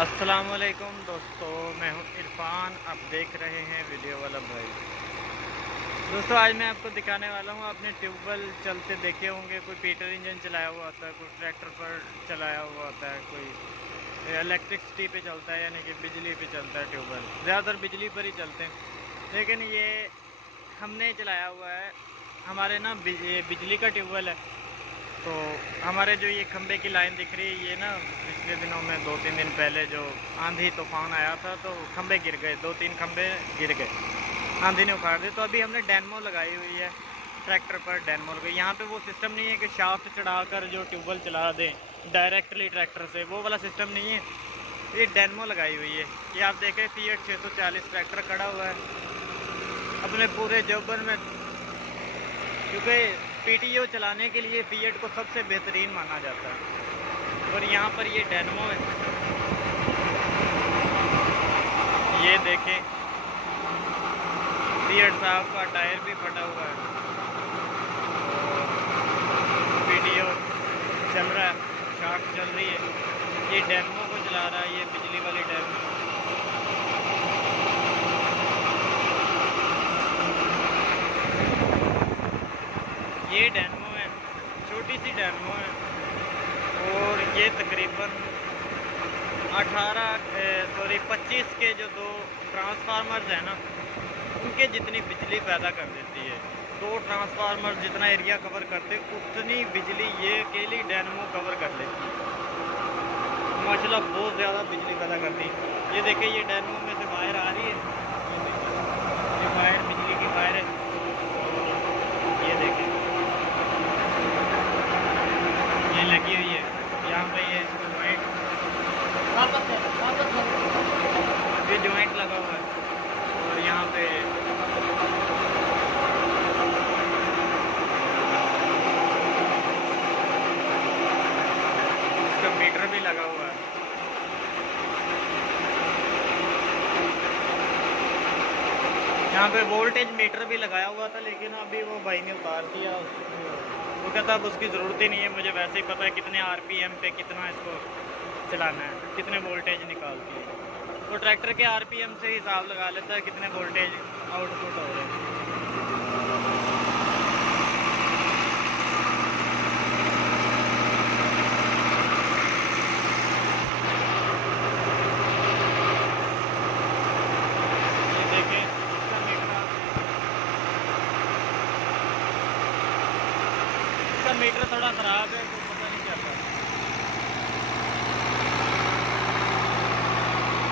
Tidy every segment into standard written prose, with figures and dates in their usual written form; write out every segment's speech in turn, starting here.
अस्सलामुअलैकुम दोस्तों, मैं हूं इरफान। आप देख रहे हैं वीडियो वाला भाई। दोस्तों, आज मैं आपको दिखाने वाला हूं। आपने ट्यूबवेल चलते देखे होंगे। कोई पीटर इंजन चलाया हुआ होता है, कोई ट्रैक्टर पर चलाया हुआ होता है, कोई इलेक्ट्रिसिटी पे चलता है, यानी कि बिजली पे चलता है। ट्यूबवेल ज़्यादातर बिजली पर ही चलते हैं, लेकिन ये हमने चलाया हुआ है। हमारे ना बिजली का ट्यूबवेल है। तो हमारे जो ये खंबे की लाइन दिख रही है, ये ना पिछले दिनों में 2-3 दिन पहले जो आंधी तूफान आया था, तो खंबे गिर गए। 2-3 खंबे गिर गए, आंधी ने उखाड़ दिए। तो अभी हमने डैनमो लगाई हुई है, ट्रैक्टर पर डैनमो लगाई। यहाँ पे वो सिस्टम नहीं है कि शाफ्ट चढ़ाकर जो ट्यूबवेल चला दें डायरेक्टली ट्रैक्टर से, वो वाला सिस्टम नहीं है। ये डैनमो लगाई हुई है। ये आप देखें, फीएट 640 ट्रैक्टर खड़ा हुआ है अपने पूरे जोबन में, क्योंकि पीटीओ चलाने के लिए फीएट को सबसे बेहतरीन माना जाता है। और यहाँ पर ये डैनमो है, ये देखें। फीएट साहब का टायर भी फटा हुआ है, पीटीओ चल रहा है, शाफ्ट चल रही है। ये डैनमो को चला रहा है, ये बिजली वाली डैनमो। ये डैनमो है, छोटी सी डैनमो है। और ये तकरीबन 25 के जो 2 ट्रांसफार्मर्स हैं ना, उनके जितनी बिजली पैदा कर देती है। 2 ट्रांसफार्मर जितना एरिया कवर करते, उतनी बिजली ये अकेली डैनमो कवर कर लेती है। माशाल्लाह बहुत ज़्यादा बिजली पैदा करती है। ये देखिए, ये डैनमो में से वायर आ रही है, ये वायर बिजली की वायर है। ये देखें, ये लगी हुई है यहाँ पे। ये इसको जॉइंट, ये जॉइंट लगा हुआ है। और यहाँ पे इसका मीटर भी लगा हुआ है। यहाँ पे वोल्टेज मीटर भी लगाया हुआ था, लेकिन अभी वो भाई ने उतार दिया। वो कहता अब उसकी ज़रूरत ही नहीं है, मुझे वैसे ही पता है कितने आरपीएम पे कितना इसको चलाना है, कितने वोल्टेज निकालती है। तो ट्रैक्टर के आरपीएम से हिसाब लगा लेता है कितने वोल्टेज आउटपुट हो रहे हैं। ये देखें, इसका मीटर थोड़ा ख़राब है, तो पता नहीं चल रहा।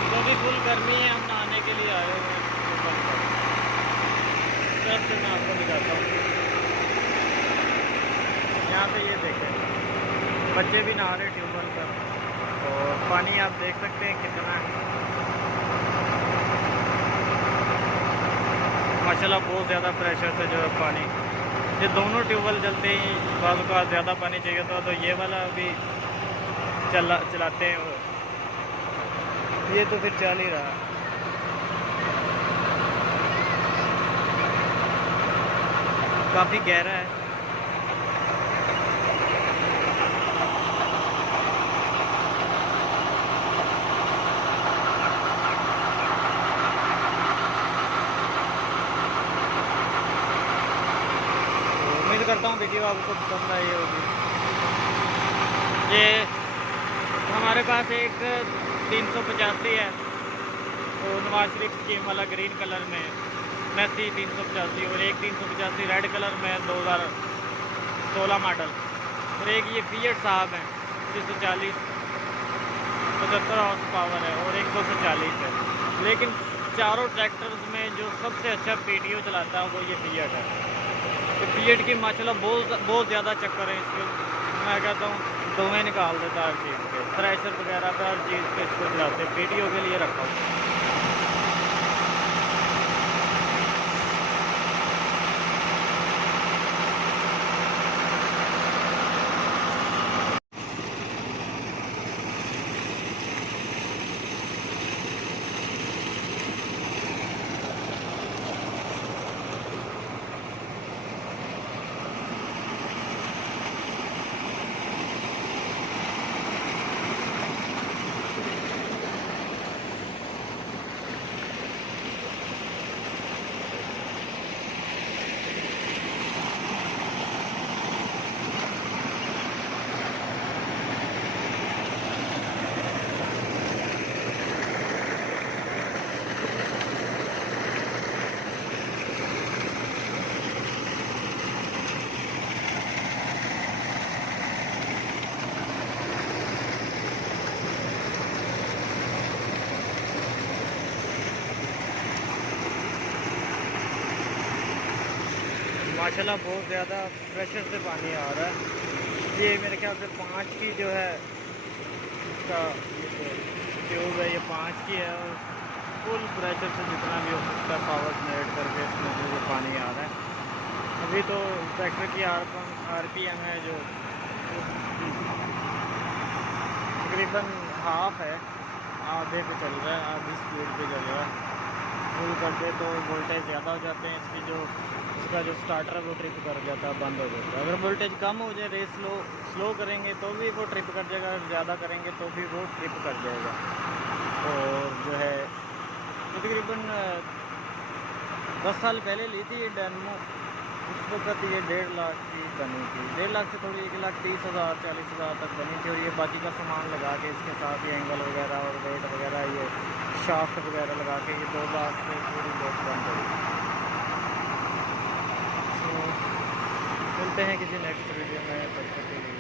तो अभी फुल गर्मी है, हम नहाने के लिए आए हुए हैं। तो मैं आपको दिखाता हूँ। यहाँ पे ये देखें, बच्चे भी नहा रहे ट्यूबवेल पर, और पानी आप देख सकते हैं कितना है। माशाल्लाह बहुत ज़्यादा प्रेशर से जो है पानी, ये दोनों ट्यूबवेल चलते ही बाद को ज़्यादा पानी चाहिए था, तो ये वाला अभी चलाते हैं। ये तो फिर चल ही रहा है। काफ़ी गहरा है। उम्मीद करता हूँ वीडियो आपको पसंद आई होगी। ये हमारे पास एक 385 है, तो नवाज शरीफ स्कीम वाला ग्रीन कलर में मैसी 385, और एक 385 रेड कलर में 2016 मॉडल। और एक ये फीएट साहब है 640, 75 हॉर्स पावर है, और एक 240 है। लेकिन चारों ट्रैक्टर्स में जो सबसे अच्छा पीटीओ चलाता है वो ये फीएट है। तो फीएट की माशाल्लाह बहुत ज़्यादा चक्कर है इसके। मैं कहता हूँ दोवें निकाल देता है हर चीज़ के, थ्रेशर वगैरह पे, हर चीज़ पे इसको चलाते हैं। पीटीओ के लिए रखा हूँ। माशाल्लाह बहुत ज़्यादा प्रेशर से पानी आ रहा है। ये मेरे ख्याल से 5 की जो है इसका ट्यूब है, ये 5 की है और फुल प्रेशर से जितना भी हो सकता है पावर जनरेट करके इसमें से ये पानी आ रहा है। अभी तो ट्रैक्टर की RPM है जो तकरीबन हाफ है, आधे पे चल रहा है, आधी स्पीड पे चल रहा है। फुल कर दे तो वोल्टेज ज़्यादा हो जाते हैं, इसका जो स्टार्टर है वो ट्रिप कर जाता है, बंद हो जाता है। अगर वोल्टेज कम हो जाए, रेस स्लो करेंगे तो भी वो ट्रिप कर जाएगा, अगर ज़्यादा करेंगे तो भी वो ट्रिप कर जाएगा। और जो है तकरीबन 10 साल पहले ली थी ये डेमो, उस वक्त ये 1.5 लाख की बनी थी, 1.5 लाख से थोड़ी 1,30,000 40,000 तक बनी थी। और ये बाकी का सामान लगा के इसके साथ ये एंगल वगैरह और वेट वगैरह, ये शाफ्ट वगैरह लगा के ये 2 लाख से पूरी बहुत बन गई। तो मिलते हैं किसी नेक्स्ट वीडियो में, तब तक के लिए।